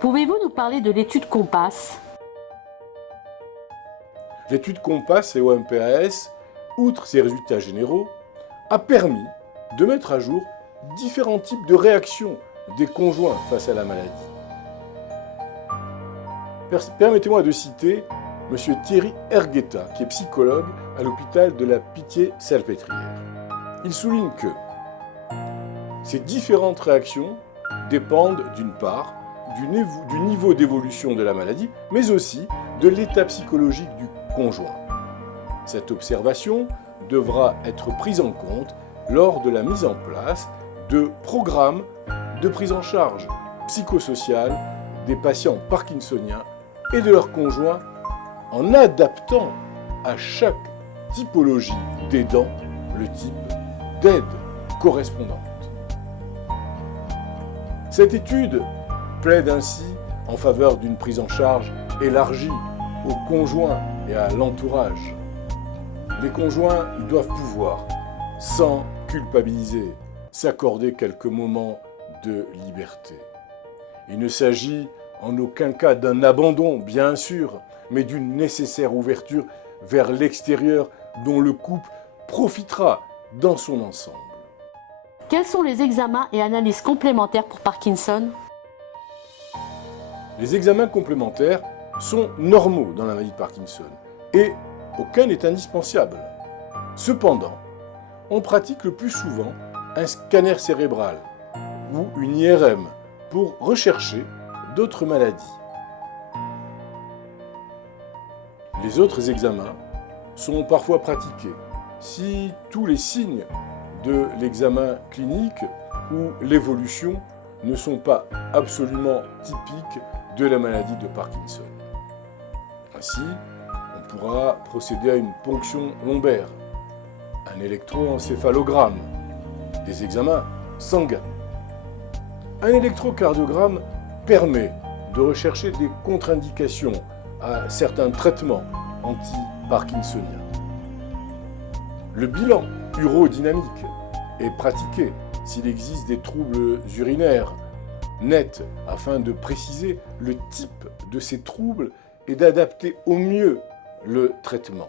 Pouvez-vous nous parler de l'étude COMPASS? L'étude COMPASS et OMPAS, outre ses résultats généraux, a permis de mettre à jour différents types de réactions des conjoints face à la maladie. Permettez-moi de citer M. Thierry Ergueta, qui est psychologue à l'hôpital de la Pitié-Salpêtrière. Il souligne que ces différentes réactions dépendent d'une part du niveau d'évolution de la maladie, mais aussi de l'état psychologique du conjoint. Cette observation devra être prise en compte lors de la mise en place de programmes de prise en charge psychosociale des patients parkinsoniens et de leurs conjoints en adaptant à chaque typologie d'aidant le type d'aide correspondante. Cette étude plaide ainsi en faveur d'une prise en charge élargie aux conjoints et à l'entourage. Les conjoints doivent pouvoir, sans culpabiliser, s'accorder quelques moments de liberté. Il ne s'agit en aucun cas d'un abandon, bien sûr, mais d'une nécessaire ouverture vers l'extérieur dont le couple profitera dans son ensemble. Quels sont les examens et analyses complémentaires pour Parkinson? Les examens complémentaires sont normaux dans la maladie de Parkinson et aucun n'est indispensable. Cependant, on pratique le plus souvent un scanner cérébral ou une IRM pour rechercher d'autres maladies. Les autres examens sont parfois pratiqués si tous les signes de l'examen clinique ou l'évolution ne sont pas absolument typiques de la maladie de Parkinson. Ainsi, on pourra procéder à une ponction lombaire, un électroencéphalogramme, des examens sanguins. Un électrocardiogramme permet de rechercher des contre-indications à certains traitements anti-parkinsoniens. Le bilan urodynamique est pratiqué s'il existe des troubles urinaires nets afin de préciser le type de ces troubles et d'adapter au mieux le traitement.